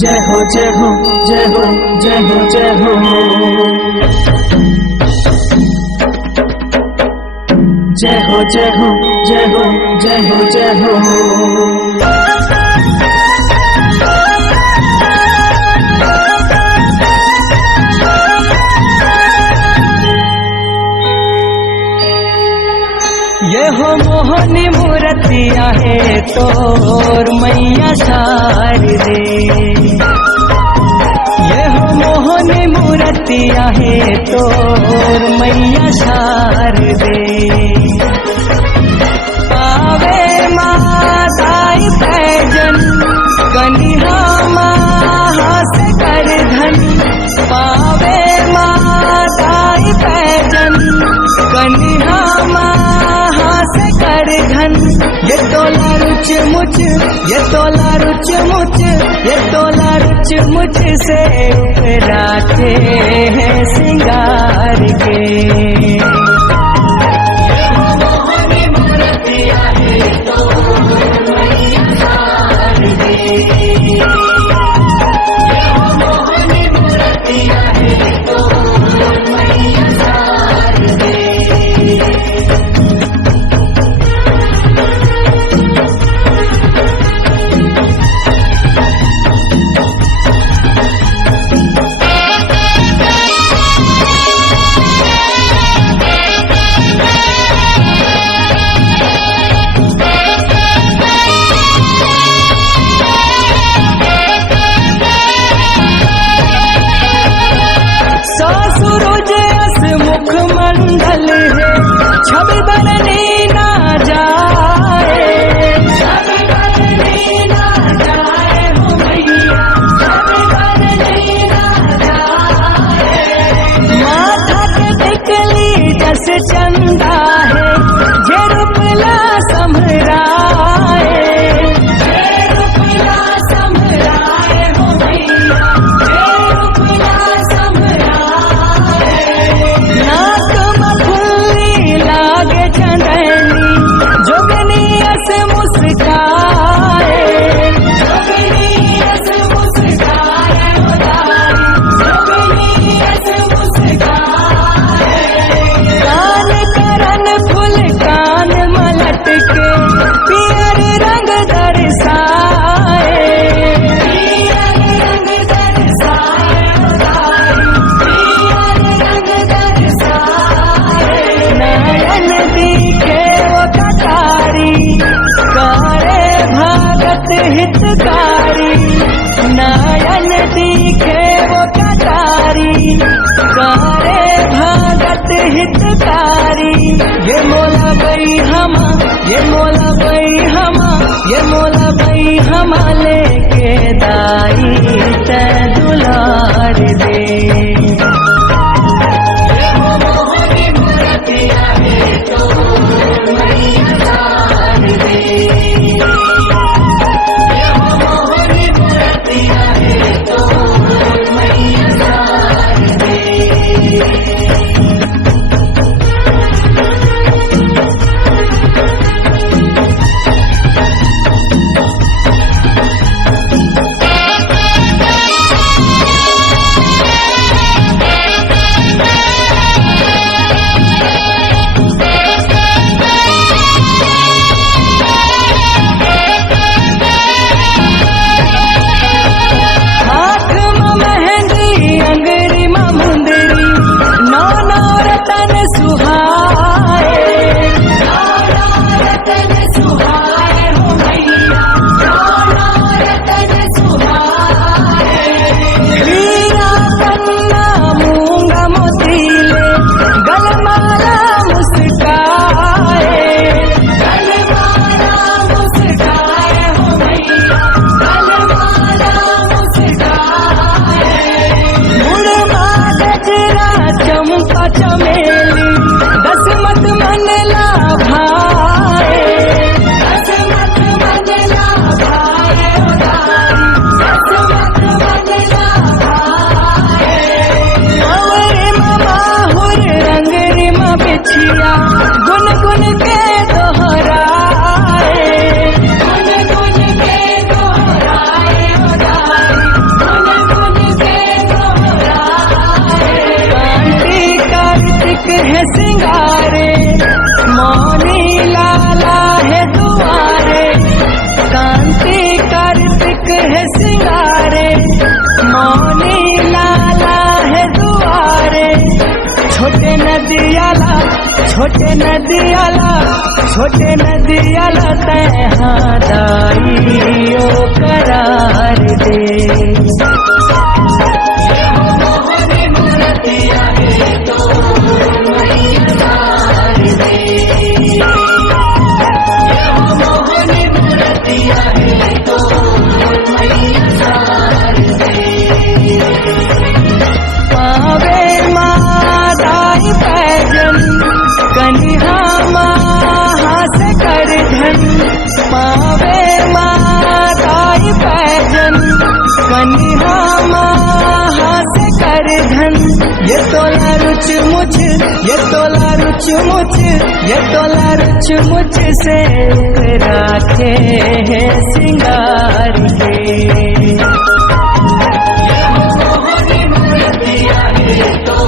जय हो जय हो जय हो जय हो जय हो। जय हो जय हो जय हो जय हो जय हो। ये हो मोहनी मूर्तिया है तोर मैया शारदे। ये हो मोहनी मूर्तिया है तोर मैया शारदे। पावे माताई पैजन कनिहा हास कर धन। पावे माताई पैजन कनिहा कर धन। ये तोला रुच मुच, ये तोला रुच मुच, ये तोला रुच मुच से उपराते हैं सिंगार के। मोहनी मूर्तिया है तो मैया शारदे। मोहनी मूर्तिया है तो मैया शारदे। मंडल है छवि बननी ना जाए। छवि बननी ना जाए हो मैया, छवि बननी ना जाए। माथा के टिकली जस चंदा है जे रूपला समराए। जे रूपला समराए हो मैया, जे रूपला समराए। लागे चंदनी जोगनी अस मुस्काए। जोगनी अस मुस्काए हो दारी, जोगनी अस मुस्काए। कान करन फुल कान मलट के पियर रंग दर्शाए। पियर रंग दर्शाए हो दारी, पियर रंग दर्शाए। नयन दिखे वो कटारी करे भागत हितकारी। नयन दिखे वो कटारी करे भागत हितकारी। ये मोला बई हमा, ये मोला बई हमा, ये मोला बई हमा लेके दाई ते दुलार दे। नदियाला छोटे नदियाला छोटे नदियाला तैहा दाइयो करार दे। पावे मादाई पैजन कन्हा हास कर धन पावे मादाई पैजन कन्हा हास कर धन। ये तोला रुच मुझ ये तोला रुच मुझ ये तोला रुच मुझ से राखे है सिंगार के। तो